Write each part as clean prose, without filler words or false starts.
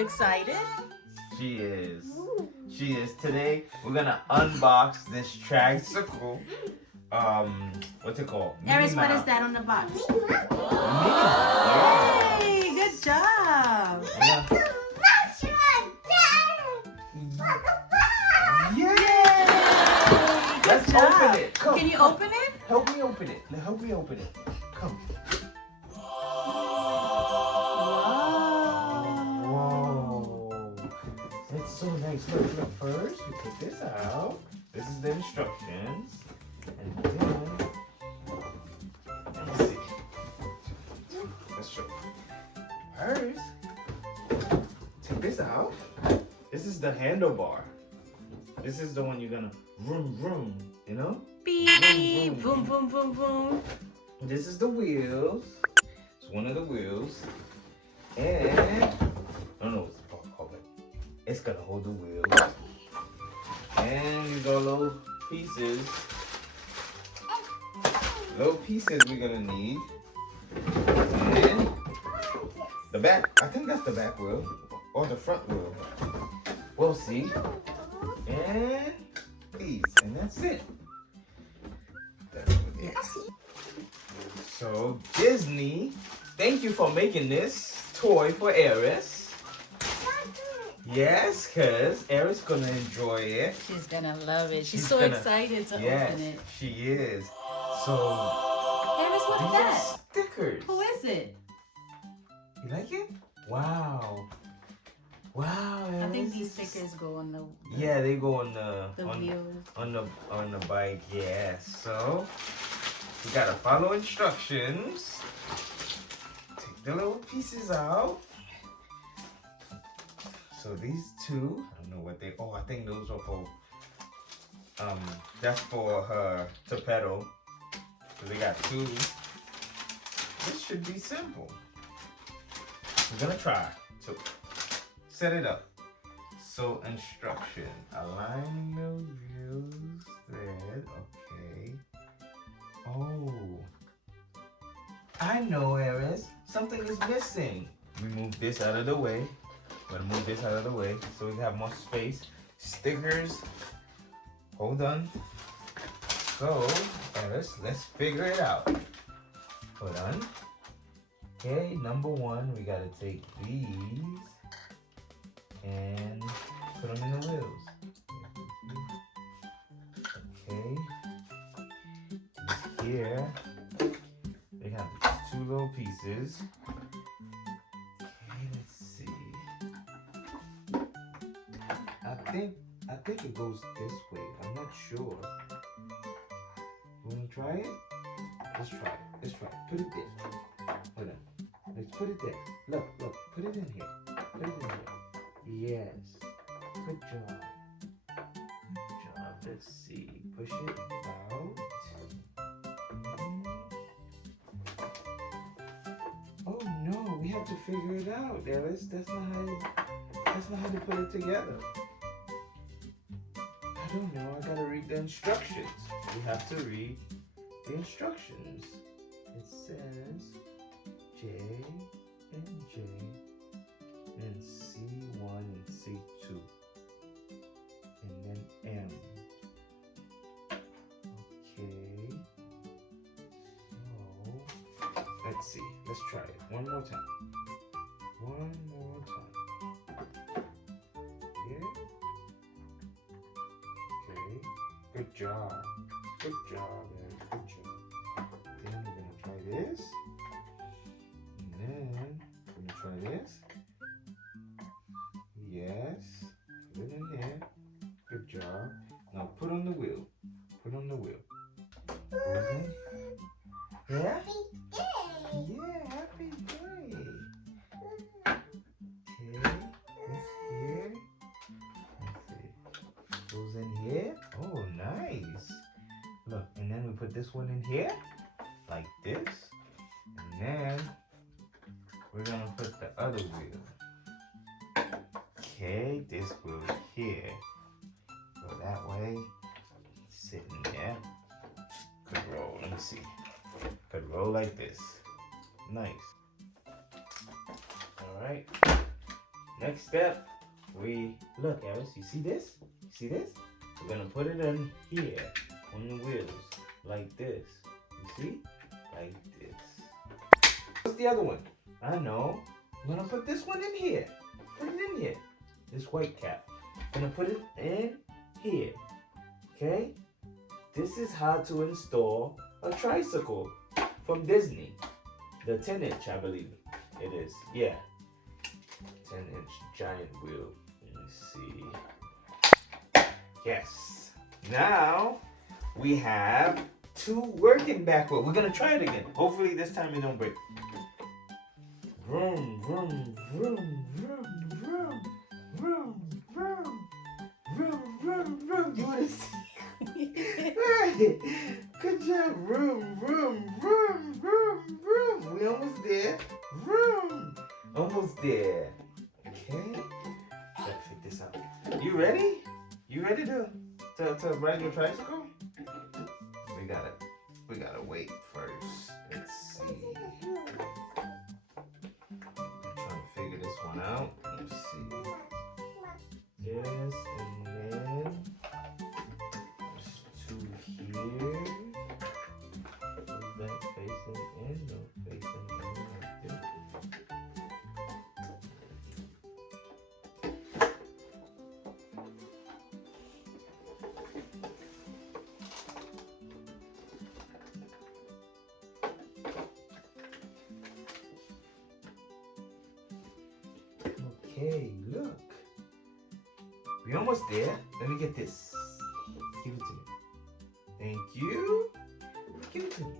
excited. She is. She is. Today we're gonna unbox this tricycle. What's it called? Eris, what is that on the box? Minnie. Hey, good job. Yeah. Let's open it. Come. Can you open it? Help me open it. Help me open it. Come. Whoa. It's so nice. Look. First, we put this out. This is the instructions. And then, let's see. Let's show. First, take this out. This is the handlebar. This is the one you're gonna vroom, you know? Beep, boom, boom, boom, boom. This is the wheels. It's one of the wheels. And, I don't know what's called, but it's gonna hold the wheels. And you got little pieces. Little pieces we're gonna need. And the back, I think that's the back wheel. Or the front wheel. We'll see. And these. And that's it. That's what it is. So Disney, thank you for making this toy for Eris. Yes, because Eris gonna enjoy it. She's gonna love it. She's so excited to open it. She is. So Eris, what's these that? are stickers. Who is it? You like it? Wow. Wow, Eris. I think these stickers go on the yeah, they go on the wheels. on the bike. Yeah. So we gotta follow instructions. Take the little pieces out. So these two, I don't know what they. Oh, I think those are for. That's for her to pedal. So they got two. This should be simple. We're gonna try. So set it up. So instruction. Align the wheels. Thread. Okay. Oh. I know, Eris. Something is missing. We move this out of the way. I'm gonna move this out of the way so we have more space. Stickers. Hold on. So, Eris, let's figure it out. Hold on. Okay, number one, we gotta take these and put them in the wheels. Okay. This here, they have two little pieces. Okay, let's see. I think it goes this way. I'm not sure. You wanna try it? Let's try it. Put it there. Hold on. Let's put it there. Look. Put it in here. Yes. Good job. Let's see. Push it out. Oh no, we have to figure it out, Eris. That's not how to put it together. I don't know. I gotta read the instructions. We have to read the instructions. It says J and J and C1 and C2 and then M. Okay. So let's see. Let's try it one more time. Yeah. Okay. Good job. Good job, man. Good job. Then we're gonna try this. And then we're gonna try this. Yes. Put it in there. Good job. Now put on the wheel. Put on the wheel. Okay. Yeah? Yeah, happy day. Okay. This here. Let's see. Goes in here. Oh, nice. Look, and then we put this one in here, like this. And then we're gonna put the other wheel. Okay, this wheel here. Go that way. Sitting there. Could roll, let me see. Could roll like this. Nice. Alright. Next step, look, Eris, you see this? You see this? We're gonna put it in here on the wheels, like this. You see? Like this. What's the other one? I know. I'm gonna put this one in here. Put it in here. This white cap. I'm gonna put it in here. Okay? This is how to install a tricycle from Disney. The 10-inch, I believe it is. Yeah. 10-inch giant wheel. Let me see. Yes. Now we have 2 working backward. We're gonna try it again. Hopefully this time it don't break. Vroom, vroom, vroom, vroom, vroom, vroom, vroom, vroom, vroom, vroom. You wanna see? Right. Good job. Vroom, vroom, vroom, vroom, vroom. We almost there. Vroom. Almost there. Okay. Gotta figure this out. You ready? You ready to ride your tricycle? We gotta wait first. Let's see. I'm trying to figure this one out. Let's see. Yes, and then there's 2 here. Is that facing in? No, facing in like this. Okay, look. We're almost there. Let me get this. Give it to me. Thank you. Give it to me.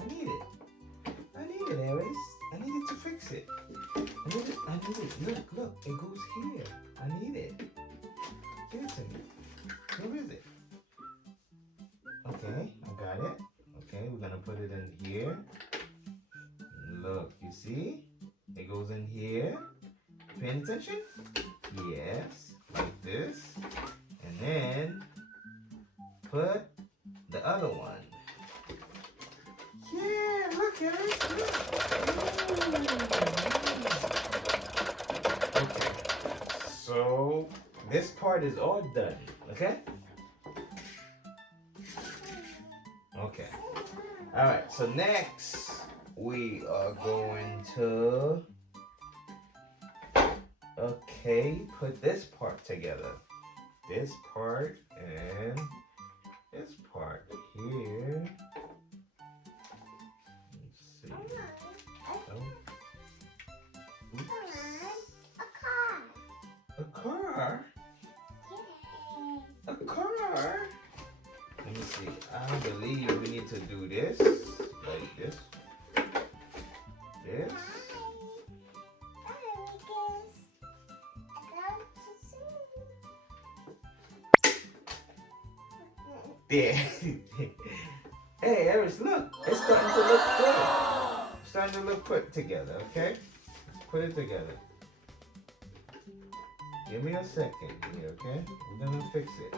I need it. I need it, Eris. I need it to fix it. I need it. Look. It goes here. I need it. Give it to me. Where is it? Okay, I got it. Okay, we're gonna put it in here. Look, you see? It goes in here. Paying attention? Yes, like this. And then put the other one. Yeah, look at it. Okay, so this part is all done, okay? Okay. All right, so next we are going to put this part together. This part and this part here. Let's see. Oh. Oops. A car? A car? Let me see. I believe we need to do this. Like this. This. There. Hey, Eris, look. It's starting to look good. It's starting to look put together, okay? Let's put it together. Give me a second here, okay? We're gonna fix it.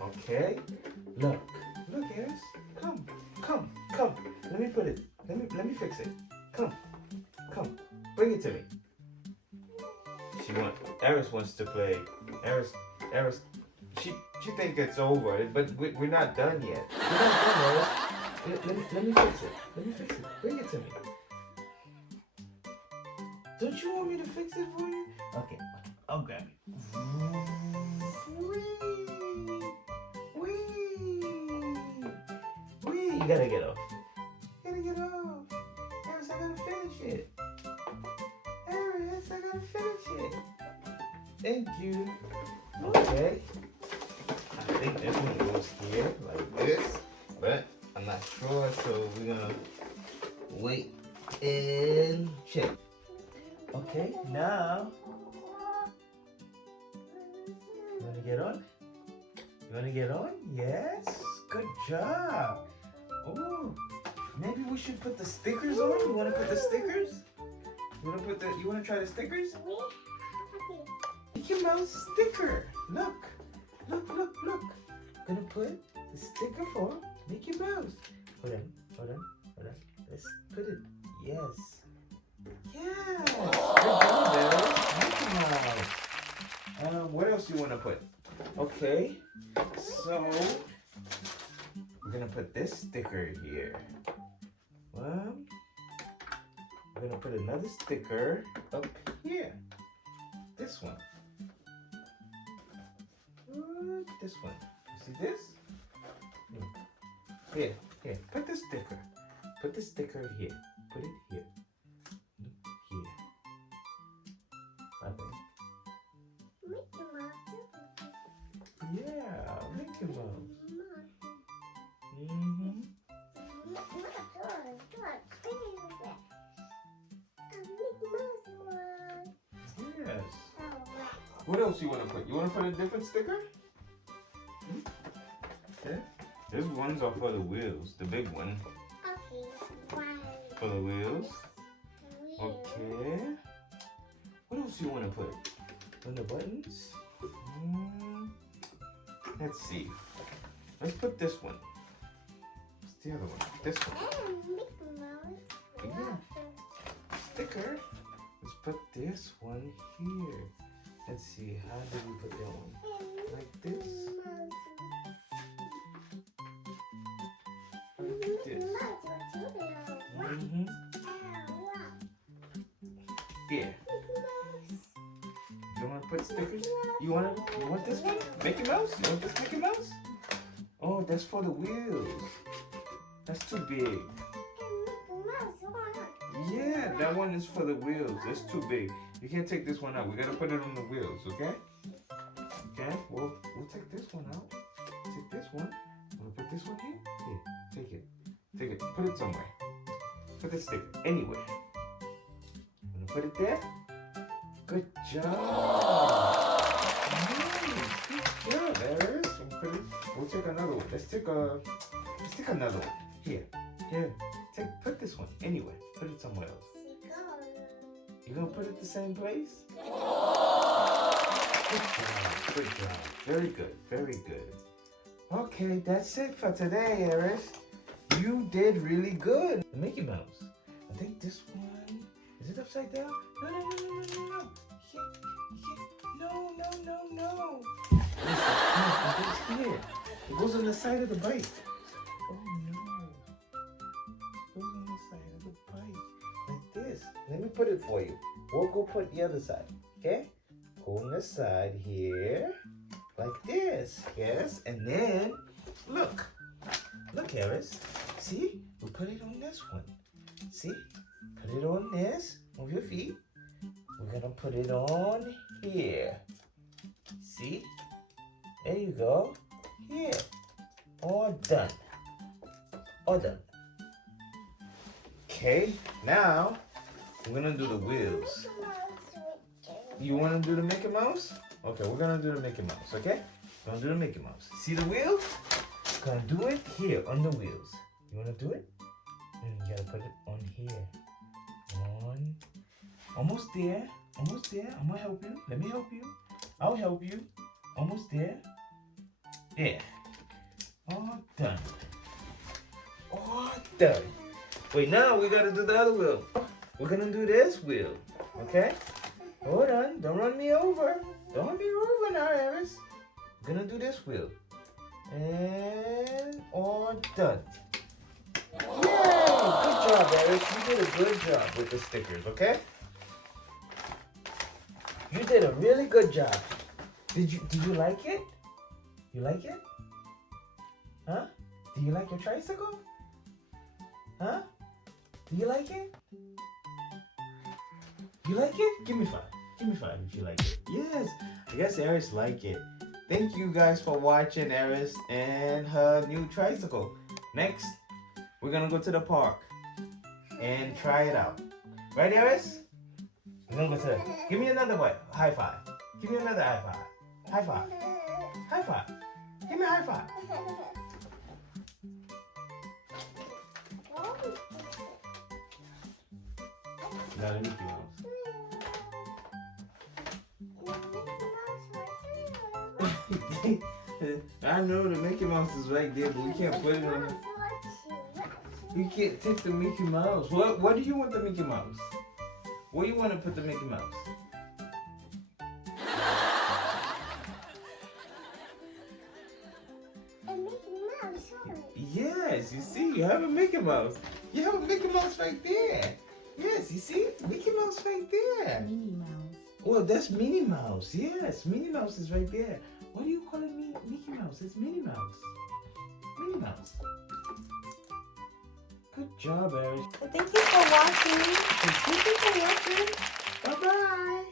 Okay. Look, Eris. Come. Let me put it. Let me fix it. Come. Bring it to me. Eris wants to play. Eris, she thinks it's over, but we're not done yet. We're not done, Eris. Let me fix it. Bring it to me. Don't you want me to fix it for you? Okay. I'll grab it. Wee. You gotta get off. Eris, I gotta finish it. I gotta finish it. Thank you. Okay. I think this one goes here like this, but I'm not sure, so we're gonna wait and check. Okay, now you wanna get on? You wanna get on? Yes. Good job. Oh, maybe we should put the stickers on. You wanna put the stickers? You wanna try the stickers? Mickey Mouse sticker. Look. Gonna put the sticker for Mickey Mouse. Hold on. Let's put it. Yes. Yes. Good job, Eric. Mickey Mouse. What else do you want to put? Okay. So we're gonna put this sticker here. Well, we're gonna put another sticker up here. This one. This one. You see this? Here, here. Put the sticker. Put the sticker here. Put it here. Here. I think. Yeah, Mickey Mouse. Mm-hmm. Yes. What else you want to put? You want to put a different sticker? Okay. These ones are for the wheels. The big one. For the wheels. Okay. What else you want to put? On the buttons? Let's see. Let's put this one. What's the other one? This one. Yeah. Sticker. Let's put this one here. Let's see. How do we put that one? Like this. Like this. Yeah. You want to put stickers? You want this one? Mickey Mouse? You want this Mickey Mouse? Oh, that's for the wheels. That's too big. Yeah, that one is for the wheels. That's too big. You can't take this one out. We gotta put it on the wheels, okay? Okay, we'll take this one out. Take this one. Wanna put this one here? Here, take it. Take it. Put it somewhere. Put the sticker anywhere. Wanna put it there? Good job. Good job, Eris. We'll take another one. Let's take another one. Here. Put this one anywhere. Put it somewhere else. You gonna put it the same place? Good job. Very good. Very good. Okay, that's it for today, Eris. You did really good. Mickey Mouse. I think this one, is it upside down? No. No. It's here. It goes on the side of the bike. Oh no. It goes on the side of the bike. Like this. Let me put it for you. We'll go put the other side. Okay? Go on the side here. Like this. Yes. And then look. Look, Eris. See? We'll put it on this one. See? Put it on this. Move your feet. We're gonna put it on here. See? There you go. Here. All done. All done. Okay, now we're gonna do the wheels. You wanna do the Mickey Mouse? Okay, we're gonna do the Mickey Mouse, okay? We're gonna do the Mickey Mouse. See the wheels? Gonna do it here on the wheels. You wanna do it? You gotta put it on here. On. Almost there. Almost there. I'm gonna help you. Let me help you. I'll help you. Almost there. There. All done. All done. Wait, now we gotta do the other wheel. We're gonna do this wheel. Okay? Hold on. Don't run me over. Don't run me over now, Eris. We're gonna do this wheel. And all done. Yay! Good job, Eris. You did a good job with the stickers, okay? You did a really good job. Did you like it? You like it? Huh? Do you like your tricycle? Huh? Do you like it? You like it? Give me 5. Give me 5 if you like it. Yes. I guess Eris like it. Thank you guys for watching Eris and her new tricycle. Next, we're gonna go to the park and try it out. Right, Eris? We're gonna go to the... Give me another one. High five. Give me another high five. High five. High five. Give me a high five. Got a Mickey Mouse. I know the Mickey Mouse is right there, but we can't put it on. You can't take the Mickey Mouse. What do you want the Mickey Mouse? Where you want to put the Mickey Mouse? A Mickey Mouse. Yes, you see, you have a Mickey Mouse. You have a Mickey Mouse right there. Yes, you see? Mickey Mouse right there. Minnie Mouse. Oh, that's Minnie Mouse. Yes, Minnie Mouse is right there. What do you call it, Mickey Mouse? It's Minnie Mouse. Minnie Mouse. Good job, Eris. Thank you for watching. Thank you for watching. Bye-bye.